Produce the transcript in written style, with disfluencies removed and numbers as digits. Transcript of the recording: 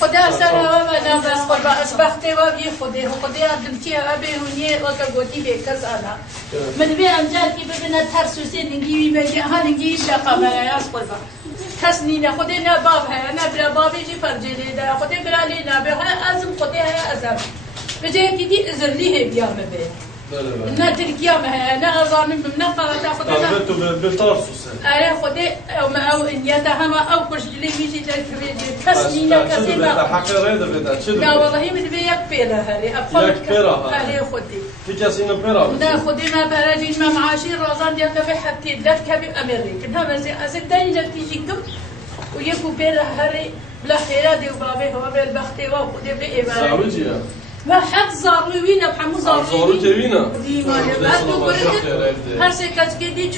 خدا سر و من بس قربا اسبخته و بی خدا دمتی و به هنیه و کگوتی به کس آنا من به انجام کی ببینه ترسوسی نگیوی بگی ها نگیوی شقا برای از قربا کس نینه خدا نه باب ہے نه برا بابی جی فرجلی ده خدا برا لی نه به ازم خدا ہے ازم به جای کی دی ازلی ہے بیام به نه ترکیه مه نه ازانم نه قاطع خدا قابلتو بتارسوس آره خدا او انیت همه او کشلی میشی تکریدی کس نینه کسی با حق رده بده چه نه والله می دوی یک پیره هری یک پیره آره خودی في کسی اینو پیره نه خودی ما برای ما معاشی رازان دیگر به حتی دت کبی امریکا هم از دنیا تیجی کم و یکو پیره هری بلا خیره دی و بابه هوا بل بختی و خودی به ایوان ساویجیه و حق زاروی وینا بحمو زاروی زارو که وینا وینا بعد تو برد هر سه کس که دی